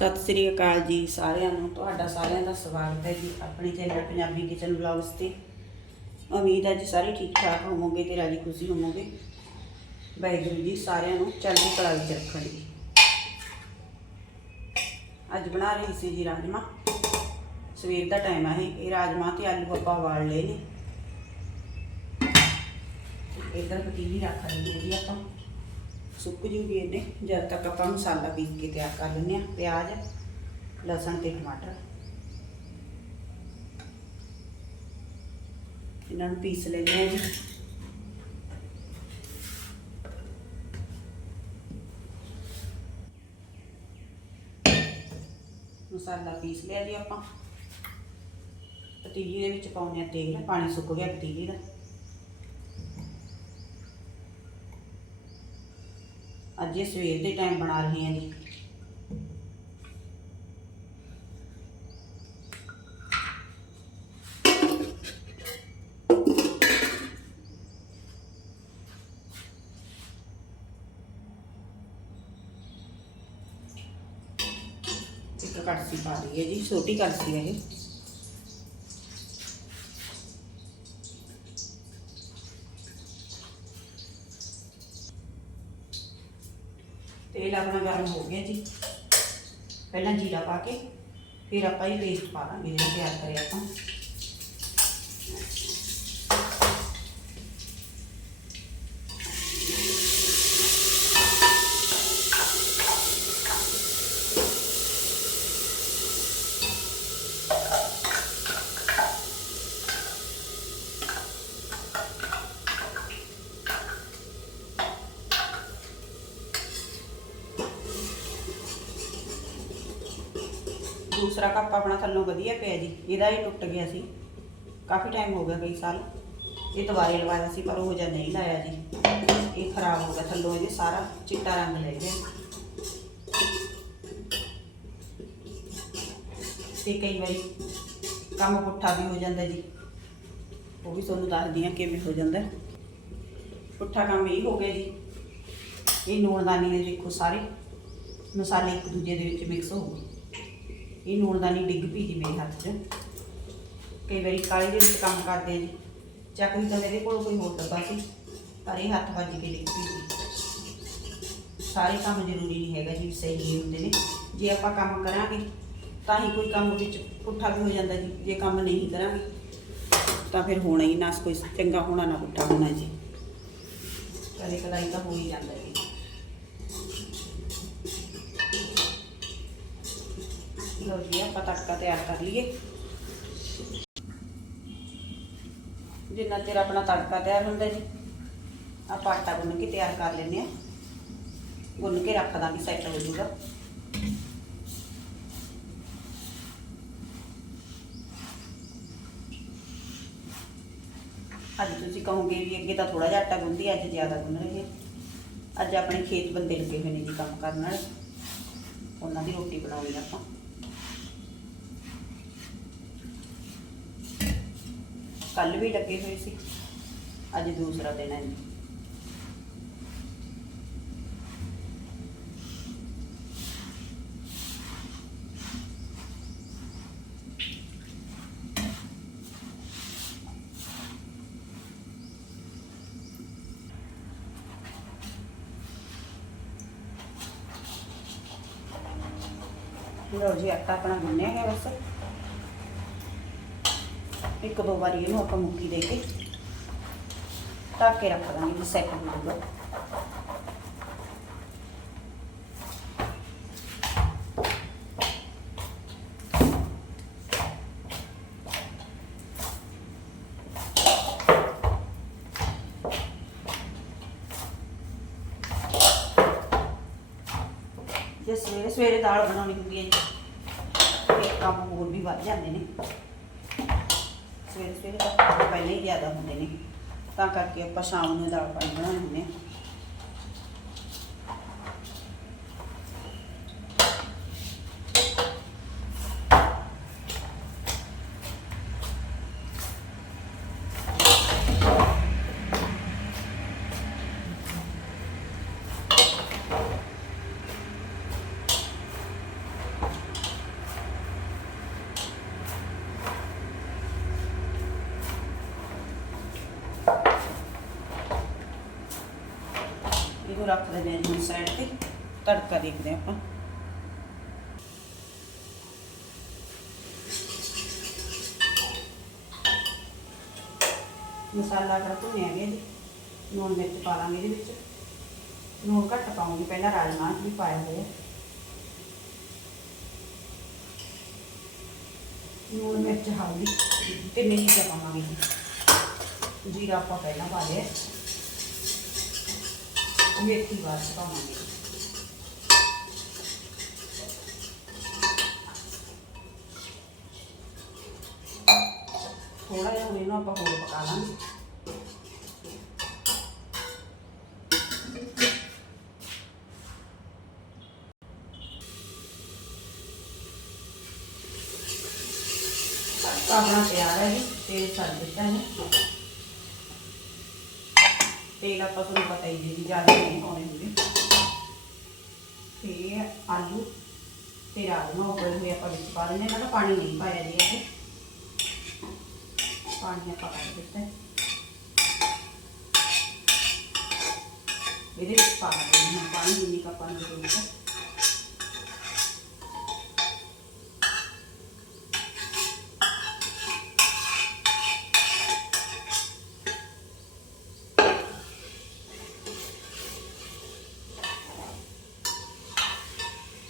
ਸਤਿ ਸ੍ਰੀ ਅਕਾਲ ਜੀ ਸਾਰਿਆਂ ਨੂੰ। ਤੁਹਾਡਾ ਸਾਰਿਆਂ ਦਾ ਸਵਾਗਤ ਹੈ ਜੀ ਆਪਣੇ ਚੈਨਲ ਪੰਜਾਬੀ ਕਿਚਨ ਵਲੌਗਸ ਤੇ। ਉਮੀਦ ਹੈ ਜੀ ਸਾਰੇ ਠੀਕ ਠਾਕ ਹੋਵੋਗੇ ਤੇ ਰਾਜੀ ਖੁਸ਼ੀ ਹੋਵੋਗੇ। ਵਾਹਿਗੁਰੂ ਜੀ ਸਾਰਿਆਂ ਨੂੰ ਚੜ੍ਹਦੀ ਕਲਾ ਵਿੱਚ ਰੱਖਣ ਜੀ ਅੱਜ ਬਣਾ ਰਹੀ ਸੀ ਜੀ ਰਾਜਮਾ। ਸਵੇਰ ਦਾ ਟਾਈਮ ਹੈ ਇਹ। ਰਾਜਮਾ ਤੇ ਆਲੂ ਆਪਾਂ ਉਬਾਲ ਲਏ ਨੇ। ਇਧਰ ਪਤੀਲੀ ਰੱਖ ਲਈ ਜੀ ਆਪਾਂ। ਸੁੱਕ ਜੂਗੀ ਇਹਨੇ, ਜਦ ਤੱਕ ਆਪਾਂ ਮਸਾਲਾ ਪੀਸ ਕੇ ਤਿਆਰ ਕਰ ਲੈਂਦੇ ਆ ਪਿਆਜ਼, ਲਸਣ ਤੇ ਟਮਾਟਰ। ਇਹਨਾਂ ਨੂੰ ਪੀਸ ਲੈਂਦੇ ਆ ਜੀ। ਮਸਾਲਾ ਪੀਸ ਲਿਆ ਜੀ ਆਪਾਂ। ਪਤੀਲੀ ਦੇ ਵਿੱਚ ਪਾਉਂਦੇ ਆ ਤੇਲ, ਪਾਣੀ ਸੁੱਕ ਗਿਆ ਪਤੀਲੀ ਦਾ। ਅੱਜ ਇਹ ਸਵੇਰ ਦੇ ਟਾਈਮ ਬਣਾ ਰਹੇ ਹਾਂ ਜੀ ਇੱਕ ਕੜਛੀ ਪਾ ਰਹੀ ਹੈ ਜੀ, ਛੋਟੀ ਕੜਛੀ ਹੈ ਇਹ। ਤੇਲ ਆਪਣਾ ਗਰਮ ਹੋ ਗਿਆ ਜੀ। ਪਹਿਲਾਂ ਜੀਰਾ ਪਾ ਕੇ, ਫਿਰ ਆਪਾਂ ਇਹ ਪੇਸਟ ਪਾ ਦਾਂਗੇ, ਜਿਹੜਾ ਤਿਆਰ ਕਰਿਆ ਆਪਾਂ। ਦੂਸਰਾ ਕੱਪ ਆਪਣਾ ਥੱਲੋਂ ਵਧੀਆ ਪਿਆ ਜੀ, ਇਹਦਾ ਇਹ ਟੁੱਟ ਗਿਆ ਸੀ। ਕਾਫੀ ਟਾਈਮ ਹੋ ਗਿਆ ਕਈ ਸਾਲ। ਇਹ ਦੁਬਾਰੇ ਲਵਾਇਆ ਸੀ, ਪਰ ਉਹ ਜਿਹਾ ਨਹੀਂ ਲਾਇਆ ਜੀ। ਇਹ ਖਰਾਬ ਹੋ ਗਿਆ ਥੱਲੋਂ, ਇਹਦੇ ਸਾਰਾ ਚਿੱਟਾ ਰੰਗ ਲੈ ਗਿਆ। ਤੇ ਕਈ ਵਾਰੀ ਕੰਮ ਪੁੱਠਾ ਵੀ ਹੋ ਜਾਂਦਾ ਜੀ। ਉਹ ਵੀ ਤੁਹਾਨੂੰ ਦੱਸਦੀ ਹਾਂ ਕਿਵੇਂ ਹੋ ਜਾਂਦਾ। ਪੁੱਠਾ ਕੰਮ ਇਹ ਹੋ ਗਿਆ ਜੀ। ਇਹ ਨੂਣਦਾਨੀ ਦੇ ਦੇਖੋ ਸਾਰੇ। ਮਸਾਲੇ ਇੱਕ ਦੂਜੇ ਦੇ ਵਿੱਚ ਮਿਕਸ ਹੋ ਗਏ। ਇਹ ਨੂਣਦਾਨੀ ਡਿੱਗ ਪਈ ਜੀ ਮੇਰੇ ਹੱਥ 'ਚ। ਕਈ ਵਾਰੀ ਕਾਲੀ ਦੇ ਵਿੱਚ ਕੰਮ ਕਰਦੇ ਜੀ। ਚੱਕਰੀ ਤਾਂ ਮੇਰੇ ਕੋਲ ਕੋਈ ਹੋਰ ਡੱਬਾ ਸੀ, ਪਰ ਇਹ ਹੱਥ ਵੱਜ ਕੇ ਡਿੱਗ ਪਈ ਜੀ ਸਾਰੇ ਕੰਮ ਜ਼ਰੂਰੀ ਨਹੀਂ ਹੈਗਾ ਜੀ, ਸਹੀ ਹੁੰਦੇ ਨੇ। ਜੇ ਆਪਾਂ ਕੰਮ ਕਰਾਂਗੇ, ਤਾਂ ਹੀ ਕੋਈ ਕੰਮ ਵਿੱਚ ਪੁੱਠਾ ਵੀ ਹੋ ਜਾਂਦਾ ਜੀ। ਜੇ ਕੰਮ ਨਹੀਂ ਕਰਾਂਗੇ, ਤਾਂ ਫਿਰ ਹੋਣਾ ਹੀ ਨਾ, ਕੋਈ ਚੰਗਾ ਹੋਣਾ ਨਾ ਪੁੱਠਾ ਹੋਣਾ ਜੀ। ਕਦੇ ਕਦਾਈ ਤਾਂ ਹੋ ਹੀ ਜਾਂਦਾ ਜੀ ਜੀ ਆਪਾਂ ਤੜਕਾ ਤਿਆਰ ਕਰ ਲਈਏ। ਜਿੰਨਾ ਚਿਰ ਆਪਣਾ ਤੜਕਾ ਤਿਆਰ ਹੁੰਦਾ ਜੀ, ਆਪਾਂ ਆਟਾ ਗੁੰਨ ਕੇ ਤਿਆਰ ਕਰ ਲੈਂਦੇ ਆ। ਗੁੰਨ ਕੇ ਰੱਖ ਦਾਂਗੇ ਸੈੱਟ ਹੋ ਜਾਊਗਾ। ਅੱਜ ਤੁਸੀਂ ਕਹੋਗੇ ਵੀ ਅੱਗੇ ਤਾਂ ਥੋੜਾ ਜਿਹਾ ਆਟਾ ਗੁੰਨਦੀ ਅੱਜ ਜ਼ਿਆਦਾ ਗੁੰਨ ਰਹੇ ਹਾਂ। ਅੱਜ ਆਪਣੇ ਖੇਤ ਬੰਦੇ ਲੱਗੇ ਹੋਏ ਨੇ ਜੀ ਕੰਮ ਕਰਨ ਨਾਲ ਉਹਨਾਂ ਦੀ ਰੋਟੀ ਬਣਾਉਣੀ ਆਪਾਂ। ਕੱਲ ਵੀ ਲੱਗੇ ਹੋਏ ਸੀ। ਅੱਜ ਦੂਸਰਾ ਦਿਨ ਹੈ ਜੀ। ਲਓ ਜੀ, ਆਟਾ ਆਪਣਾ ਗੁੰਨਿਆ ਹੈ ਬਸ। ਇੱਕ ਦੋ ਵਾਰੀ ਇਹਨੂੰ ਆਪਾਂ ਮੁੱਕੀ ਦੇ ਕੇ ਢੱਕ ਕੇ ਰੱਖ ਦਾਂਗੇ ਜੀ, ਸੈੱਟ ਹੋ ਜਾਊਗਾ। ਜੇ ਸਵੇਰੇ ਸਵੇਰੇ ਦਾਲ ਬਣਾਉਣੀ ਹੁੰਦੀ ਹੈ ਜੀ ਕੰਮ ਹੋਰ ਵੀ ਵੱਧ ਜਾਂਦੇ ਨੇ। ਸਵੇਰੇ ਸਵੇਰੇ ਤਾਂ ਕੰਮ ਪਹਿਲਾਂ ਹੀ ਜ਼ਿਆਦਾ ਹੁੰਦੇ ਨੇ। ਤਾਂ ਕਰਕੇ ਆਪਾਂ ਸ਼ਾਮ ਨੂੰ ਦਾਲ ਪਾਣੀ ਬਣਾਉਣੇ ਹੁੰਦੇ ਰੱਖ ਦਿੰਦੇ ਹਾਂ ਜੀ ਸਾਈਡ ਤੇ, ਤੜਕਾ ਦੇਖਦੇ ਆਪਾਂ। ਮਸਾਲਾ ਕਰ ਭੁੰਨਿਆ ਗਿਆ ਜੀ, ਲੂਣ ਮਿਰਚ ਪਾ ਲਾਂਗੇ ਇਹਦੇ ਵਿੱਚ। ਲੂਣ ਘੱਟ ਪਾਉਂਗੀ, ਪਹਿਲਾਂ ਰਾਜਮਾ ਵੀ ਪਾਇਆ ਹੋਇਆ ਲੂਣ ਮਿਰਚ ਹਲਦੀ ਤੇ ਨਹੀਂ ਚਾ ਪਾਵਾਂਗੇ ਜੀ। ਜੀਰਾ ਆਪਾਂ ਪਹਿਲਾਂ ਪਾ ਲਿਆ। ਮੇਥੀ ਬਾਅਦ ਪਾਵਾਂਗੇ। ਥੋੜਾ ਜਿਹਾ ਇਹਨੂੰ ਆਪਾਂ ਹੋਰ ਪਕਾ ਲਾਂਗੇ। ਆਪਣਾ ਤਿਆਰ ਹੈ ਜੀ, ਤੇਲ ਛੱਡ ਦਿੱਤਾ ਹੈ। ਤੇਲ ਆਪਾਂ ਤੁਹਾਨੂੰ ਪਤਾ ਹੀ ਹੈ ਜੀ ਜ਼ਿਆਦਾ ਨਹੀਂ ਪਾਉਣੇ ਹੁੰਦੇ। ਤੇ ਆਲੂ ਤੇ ਰਾਜਮਾ ਉਬਲੇ ਹੋਏ ਆਪਾਂ ਵਿੱਚ ਪਾ ਦਿੰਦੇ ਹਾਂ ਇਹਨਾਂ ਪਾਣੀ ਨਹੀਂ ਪਾਇਆ ਜੀ ਇਹ। ਪਾਣੀ ਆਪਾਂ ਕੱਢ ਦਿੱਤਾ ਇਹਦੇ ਵਿੱਚ ਪਾ ਦਿੰਦੇ ਹਾਂ, ਪਾਣੀ ਜਿੰਨੀ ਆਪਾਂ ਨੂੰ ਜ਼ਰੂਰਤ ਹੈ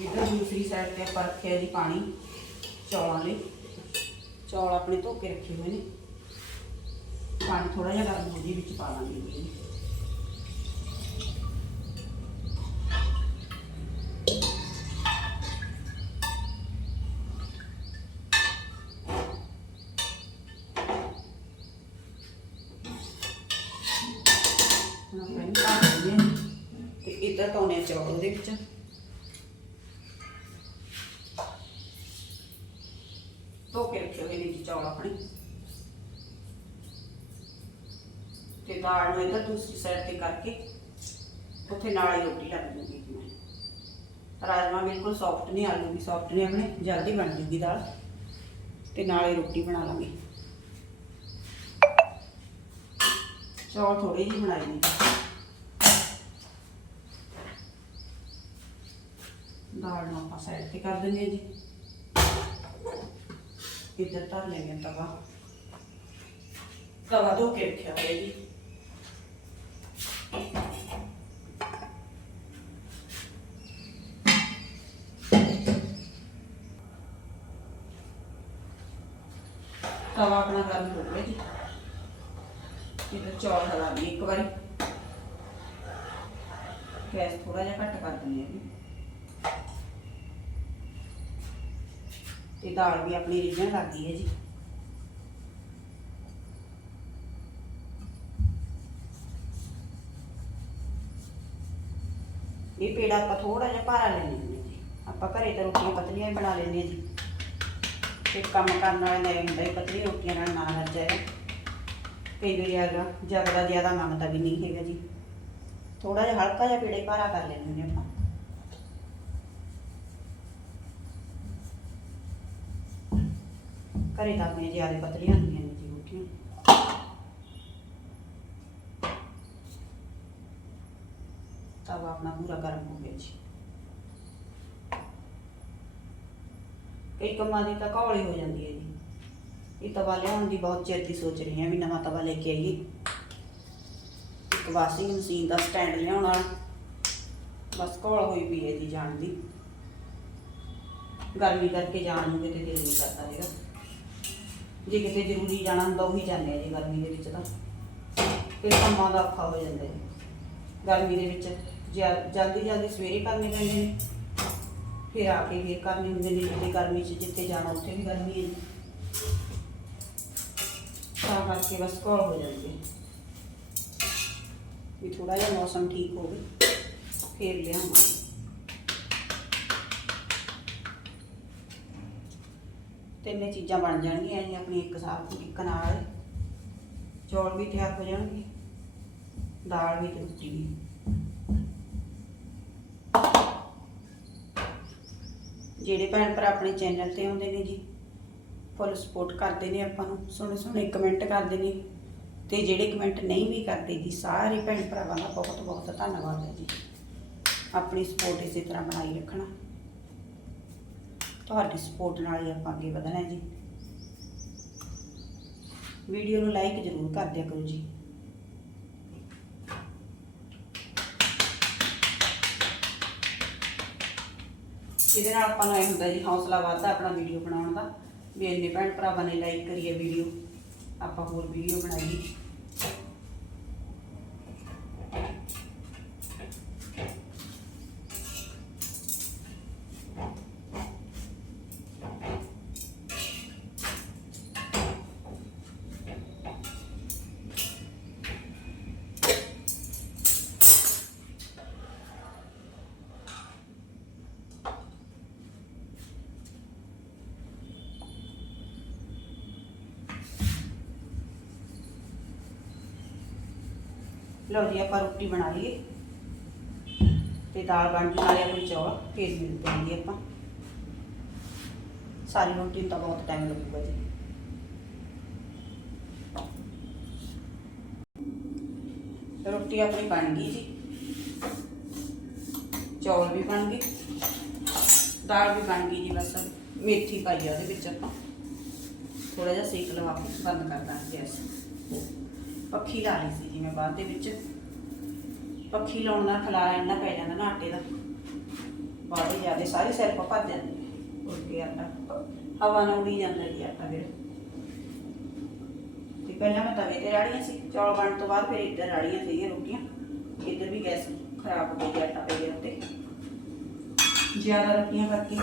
ਇੱਧਰ ਦੂਸਰੀ ਸਾਈਡ ਤੇ ਆਪਾਂ ਰੱਖਿਆ ਜੀ ਪਾਣੀ ਚੌਲਾਂ ਲਈ ਚੌਲ ਆਪਣੇ ਧੋ ਕੇ ਰੱਖੇ ਹੋਏ ਨੇ। ਪਾਣੀ ਥੋੜਾ ਜਿਹਾ ਗਰਮ ਹੋ ਜੀ ਵਿੱਚ ਪਾ ਲਾਂਗੇ। ਜੀ ਹੁਣ ਆਪਾਂ ਇਹਨੂੰ ਪਾ ਦਿੰਦੇ ਹਾਂ ਤੇ ਇੱਧਰ ਪਾਉਣੇ ਆ ਚੌਲ ਉਹਦੇ ਵਿੱਚ ਧੋ ਕੇ ਰੱਖੇ ਹੋਏ ਜੀ ਚੌਲ ਆਪਣੇ। ਤੇ ਦਾਲ ਨੂੰ ਇੱਧਰ ਦੂਸਰੀ ਸਾਈਡ ਤੇ ਕਰਕੇ ਉੱਥੇ ਨਾਲ ਹੀ ਰੋਟੀ ਲੱਗ ਜੂਗੀ ਜੀ ਮੈਂ ਰਾਜਮਾ ਬਿਲਕੁਲ ਸੌਫਟ ਨਹੀਂ, ਆਲੂ ਵੀ ਸੌਫਟ ਨਹੀਂ ਆਪਣੇ, ਜਲਦੀ ਬਣ ਜੂਗੀ ਦਾਲ। ਤੇ ਨਾਲ ਹੀ ਰੋਟੀ ਬਣਾ ਲਾਂਗੇ। ਚੌਲ ਥੋੜੇ ਜਿਹੇ ਬਣਾਏ ਨੇ ਦਾਲ ਨੂੰ ਆਪਾਂ ਸਾਈਡ ਤੇ ਕਰ ਦਿੰਦੇ ਹਾਂ ਜੀ। ਇੱਧਰ ਧਰ ਲੈਂਗੇ ਤਵਾ। ਤਵਾ ਧੋ ਕੇ ਰੱਖਿਆ ਹੋਇਆ ਜੀ। ਤਵਾ ਆਪਣਾ ਗਰਮ ਹੋ ਗਿਆ ਜੀ। ਇੱਧਰ ਚੌਲ ਹਲਾ ਲਈ ਇੱਕ ਵਾਰੀ। ਗੈਸ ਥੋੜਾ ਜਿਹਾ ਘੱਟ ਕਰ ਦਿੰਦੇ ਹਾਂ ਜੀ। ਤੇ ਦਾਲ ਵੀ ਆਪਣੀ ਰਿੱਝਣ ਲੱਗ ਗਈ ਹੈ ਜੀ। ਇਹ ਪੇੜਾ ਆਪਾਂ ਥੋੜਾ ਜਿਹਾ ਭਾਰਾ ਲੈਣੇ ਹੁੰਦੇ ਜੀ। ਆਪਾਂ ਘਰੇ ਤਾਂ ਰੋਟੀਆਂ ਪਤਲੀਆਂ ਹੀ ਬਣਾ ਲੈਂਦੇ ਹਾਂ ਜੀ। ਤੇ ਕੰਮ ਕਰਨ ਵਾਲੇ ਨੇ ਹੁੰਦਾ ਹੀ, ਪਤਲੀ ਰੋਟੀਆਂ ਨਾਲ ਨਾ ਲੱਗ ਜਾਏ ਕਈ ਵਾਰੀ ਆਗਾ ਜਗਦਾ ਜ਼ਿਆਦਾ ਮੰਗਦਾ ਵੀ ਨਹੀਂ ਹੈਗਾ ਜੀ। ਥੋੜਾ ਜਿਹਾ ਹਲਕਾ ਜਿਹਾ ਪੇੜਾ ਹੀ ਭਾਰਾ ਕਰ ਲੈਂਦੇ ਹੁੰਦੇ ਆਪਾਂ। ਘਰੇ ਤਾਂ ਆਪਣੇ ਜ਼ਿਆਦਾ ਪਤਲੀਆਂ ਹੁੰਦੀਆਂ ਨੇ ਜੀ ਰੋਟੀਆਂ। ਤਵਾ ਆਪਣਾ ਪੂਰਾ ਗਰਮ ਹੋ ਗਿਆ ਜੀ। ਕਈ ਕੰਮਾਂ ਦੀ ਤਾਂ ਘੌਲੀ ਹੋ ਜਾਂਦੀ ਹੈ ਜੀ। ਇਹ ਤਵਾ ਲਿਆਉਣ ਦੀ ਬਹੁਤ ਚਿਰ ਦੀ ਸੋਚ ਰਹੀ ਹਾਂ ਵੀ ਨਵਾਂ ਤਵਾ ਲੈ ਕੇ ਆਈਏ। ਇੱਕ ਵਾਸ਼ਿੰਗ ਮਸ਼ੀਨ ਦਾ ਸਟੈਂਡ ਲਿਆਉਣ ਵਾਲਾ। ਬਸ ਘੋਲ ਹੋਈ ਪਈ ਹੈ ਜੀ ਜਾਣ ਦੀ। ਗਰਮੀ ਕਰਕੇ ਜਾਣ ਨੂੰ ਕਿਤੇ ਦਿਲ ਨਹੀਂ ਕਰਦਾ ਹੈਗਾ। ਜੇ ਕਿਤੇ ਜ਼ਰੂਰੀ ਜਾਣਾ ਹੁੰਦਾ, ਉਹੀ ਜਾਂਦੇ ਆ ਜੀ ਗਰਮੀ ਦੇ ਵਿੱਚ ਤਾਂ। ਫਿਰ ਕੰਮਾਂ ਦਾ ਔਖਾ ਹੋ ਜਾਂਦਾ ਹੈ ਗਰਮੀ ਦੇ ਵਿੱਚ ਜਲ- ਜਲਦੀ ਜਲਦੀ ਸਵੇਰੇ ਕਰਨੇ ਪੈਂਦੇ ਨੇ। ਫਿਰ ਆ ਕੇ ਫਿਰ ਕਰਨੇ ਹੁੰਦੇ ਨੇ, ਜਿੱਥੇ ਗਰਮੀ 'ਚ ਜਿੱਥੇ ਜਾਣਾ, ਉੱਥੇ ਵੀ ਗਰਮੀ ਹੈ। ਜੀ ਤਾਂ ਕਰਕੇ ਬਸ ਕੋਲ ਹੋ ਜਾਂਦੀ ਹੈ ਵੀ ਥੋੜਾ ਜਿਹਾ ਮੌਸਮ ਠੀਕ ਹੋਵੇ, ਫਿਰ ਲਿਆਵਾਂਗੇ। ਤਿੰਨੇ ਚੀਜ਼ਾਂ ਬਣ ਜਾਣਗੀਆਂ ਜੀ ਆਪਣੀ ਇੱਕ ਸਾਥ ਇੱਕ ਨਾਲ। ਚੌਲ ਵੀ ਤਿਆਰ ਹੋ ਜਾਣਗੇ, ਦਾਲ ਵੀ ਤੇ ਰੋਟੀ ਵੀ। ਜਿਹੜੇ ਭੈਣ ਭਰਾ ਆਪਣੇ ਚੈਨਲ ਤੇ ਆਉਂਦੇ ਨੇ ਜੀ ਫੁੱਲ ਸਪੋਰਟ ਕਰਦੇ ਨੇ ਆਪਾਂ ਨੂੰ ਸੋਹਣੇ ਸੋਹਣੇ ਕਮੈਂਟ ਕਰਦੇ ਨੇ। ਤੇ ਜਿਹੜੇ ਕਮੈਂਟ ਨਹੀਂ ਵੀ ਕਰਦੇ ਜੀ, ਸਾਰੇ ਭੈਣ ਭਰਾਵਾਂ ਦਾ ਬਹੁਤ ਬਹੁਤ ਧੰਨਵਾਦ ਹੈ ਜੀ। ਆਪਣੀ ਸਪੋਰਟ ਇਸੇ ਤਰ੍ਹਾਂ ਬਣਾਈ ਰੱਖਣਾ। ਤੁਹਾਡੀ ਸਪੋਰਟ ਨਾਲ ਹੀ ਆਪਾਂ ਅੱਗੇ ਵਧਣਾ ਹੈ ਜੀ। ਵੀਡੀਓ ਨੂੰ ਲਾਈਕ ਜ਼ਰੂਰ ਕਰ ਦਿਆ ਕਰੋ ਜੀ। ਇਹਦੇ ਨਾਲ ਆਪਾਂ ਨੂੰ ਇਹ ਹੁੰਦਾ ਜੀ ਹੌਸਲਾ ਵੱਧਦਾ ਆਪਣਾ ਵੀਡੀਓ ਬਣਾਉਣ ਦਾ, ਵੀ ਇੰਨੇ ਭੈਣ ਭਰਾਵਾਂ ਨੇ ਲਾਈਕ ਕਰੀਏ ਵੀਡੀਓ ਆਪਾਂ ਹੋਰ ਵੀਡੀਓ ਬਣਾਈਏ। ਲਓ ਜੀ, ਆਪਾਂ ਰੋਟੀ ਬਣਾ ਲਈਏ। ਤੇ ਦਾਲ ਬਣ ਜੂ ਨਾਲੇ ਕੋਈ ਚੌਲ, ਫੇਰ ਮਿਲਦੇ ਹਾਂ ਜੀ ਆਪਾਂ। ਸਾਰੀ ਰੋਟੀ ਨੂੰ ਤਾਂ ਬਹੁਤ ਟਾਈਮ ਲੱਗੂਗਾ ਜੀ। ਰੋਟੀ ਆਪਣੀ ਬਣ ਗਈ ਜੀ। ਚੌਲ ਵੀ ਬਣ ਗਏ। ਦਾਲ ਵੀ ਬਣ ਗਈ ਜੀ ਬਸ। ਮੇਥੀ ਪਾਈ ਆ ਉਹਦੇ ਵਿੱਚ ਆਪਾਂ। ਥੋੜਾ ਜਿਹਾ ਸੇਕ ਲਵਾ ਕੇ ਬੰਦ ਕਰ ਦਾਂਗੇ ਗੈਸ। ਪੱਖੀ ਲਾ ਲਈ ਸੀ ਜੀ ਮੈਂ ਬਾਅਦ ਦੇ ਵਿੱਚ। ਪੱਖੀ ਲਾਉਣ ਨਾਲ ਖਲਾਰਾ ਇੰਨਾ ਪੈ ਜਾਂਦਾ ਨਾ ਆਟੇ ਦਾ। ਬਾਹਰ ਜਿਆਦੇ ਸਾਰੇ ਸਿਰ ਪਾ ਭੱਜ ਜਾਂਦੇ। ਉੱਡ ਕੇ ਆਟਾ। ਹਵਾ ਨਾਲ ਉੜੀ ਜਾਂਦਾ ਜੀ ਆਟਾ ਫਿਰ। ਤੇ ਪਹਿਲਾਂ ਮੈਂ ਤਵੇ ਤੇ ਰਾੜੀਆਂ ਸੀ। ਚੌਲ ਬਣਨ ਤੋਂ ਬਾਅਦ ਫਿਰ ਇੱਧਰ ਰਾੜੀਆਂ ਸੀਗੀਆਂ ਰੋਟੀਆਂ। ਇੱਧਰ ਵੀ ਗੈਸ ਖਰਾਬ ਹੋ ਗਈ ਆਟਾ ਪੈ ਗਿਆ ਉੱਤੇ। ਜ਼ਿਆਦਾ ਰੋਟੀਆਂ ਕਰਕੇ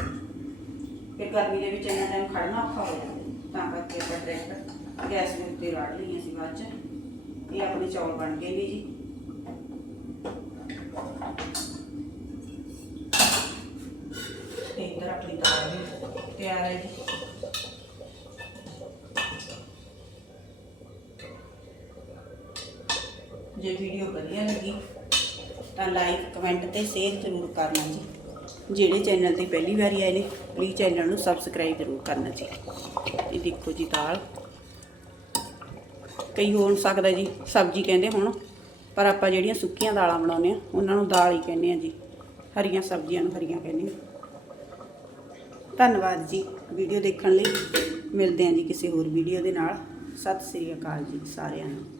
ਫਿਰ ਗਰਮੀ ਦੇ ਵਿੱਚ ਇੰਨਾ ਟਾਈਮ ਖੜਨਾ ਔਖਾ ਹੋ ਜਾਂਦਾ। ਤਾਂ ਕਰਕੇ ਆਪਾਂ ਡਾਇਰੈਕਟ ਗੈਸ ਦੇ ਉੱਤੇ ਰਾੜ ਲਈਆਂ ਸੀ ਬਾਅਦ ਚ। ਇਹ ਆਪਣੇ ਚੌਲ ਬਣ ਗਏ ਨੇ ਜੀ। ਤੇ ਇੱਧਰ ਆਪਣੀ ਦਾਲ ਵੀ ਤਿਆਰ ਹੈ ਜੀ। ਜੇ ਵੀਡੀਓ ਵਧੀਆ ਲੱਗੀ, ਤਾਂ ਲਾਈਕ ਕਮੈਂਟ ਤੇ ਸ਼ੇਅਰ ਜ਼ਰੂਰ ਕਰਨਾ ਜੀ। ਜਿਹੜੇ ਚੈਨਲ ਤੇ ਪਹਿਲੀ ਵਾਰੀ ਆਏ ਨੇ ਪਲੀਜ਼ ਚੈਨਲ ਨੂੰ ਸਬਸਕ੍ਰਾਈਬ ਜ਼ਰੂਰ ਕਰਨਾ ਜੀ। ਇਹ ਦੇਖੋ ਜੀ ਦਾਲ। ਕਈ ਹੋ ਸਕਦਾ ਜੀ, ਸਬਜ਼ੀ ਕਹਿੰਦੇ ਹੁਣ, ਪਰ ਆਪਾਂ ਜਿਹੜੀਆਂ ਸੁੱਕੀਆਂ ਦਾਲਾਂ ਬਣਾਉਂਦੇ ਆ ਉਹਨਾਂ ਨੂੰ ਦਾਲ ਹੀ ਕਹਿੰਦੇ ਆ ਜੀ। ਹਰੀਆਂ ਸਬਜ਼ੀਆਂ ਨੂੰ ਹਰੀਆਂ ਕਹਿੰਦੇ ਆ ਧੰਨਵਾਦ ਜੀ ਵੀਡੀਓ ਦੇਖਣ ਲਈ। ਮਿਲਦੇ ਹਾਂ ਜੀ ਕਿਸੇ ਹੋਰ ਵੀਡੀਓ ਦੇ ਨਾਲ। ਸਤਿ ਸ੍ਰੀ ਅਕਾਲ ਜੀ ਸਾਰਿਆਂ ਨੂੰ।